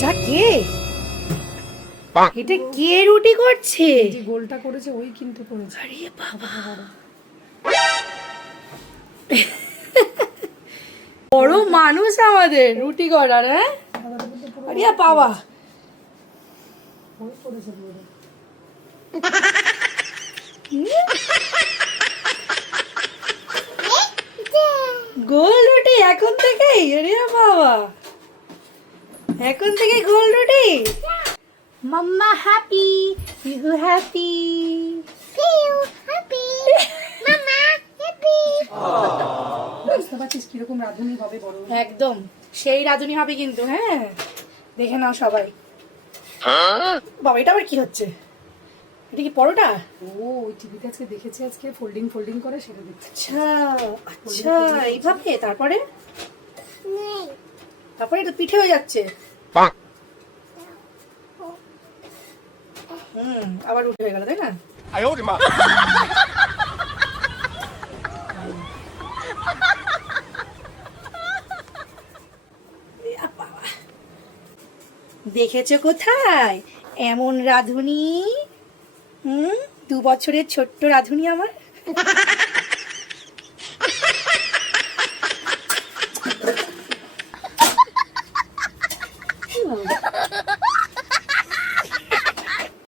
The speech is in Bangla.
এটা কে? এটা কে রুটি করছে? যে গোলটা করেছে ওই কিন্তু করেছে। আরে বাবা, বড় মানুষ আমাদের রুটি করার। হ্যাঁ, আরে বাবা, ওই করেছে পুরো। গোল রুটি এখন থেকেই? আরে বাবা, এখন থেকে গোল রুটি। Mamma happy, you happy, you happy, mamma happy. বুঝতে পারছিস কিরকম রাঁধুনি হবে বড় হলে? একদম সেই রাঁধুনি হবে কিন্তু। হ্যাঁ, দেখে নাও সবাই। বাবা, এটা আবার কি হচ্ছে? এটা কি পরোটা? ও ওই টিভিতে আজকে দেখেছি, আজকে ফোল্ডিং ফোল্ডিং করে সেটা দেখছি। আচ্ছা আচ্ছা, এইভাবে তারপরে তারপরে এটা পিঠে হয়ে যাচ্ছে। আবার রুটি হয়ে গেল, তাই না? দেখেছো কোথায় এমন রাঁধুনি? 2 বছরের ছোট্ট রাঁধুনি আমার।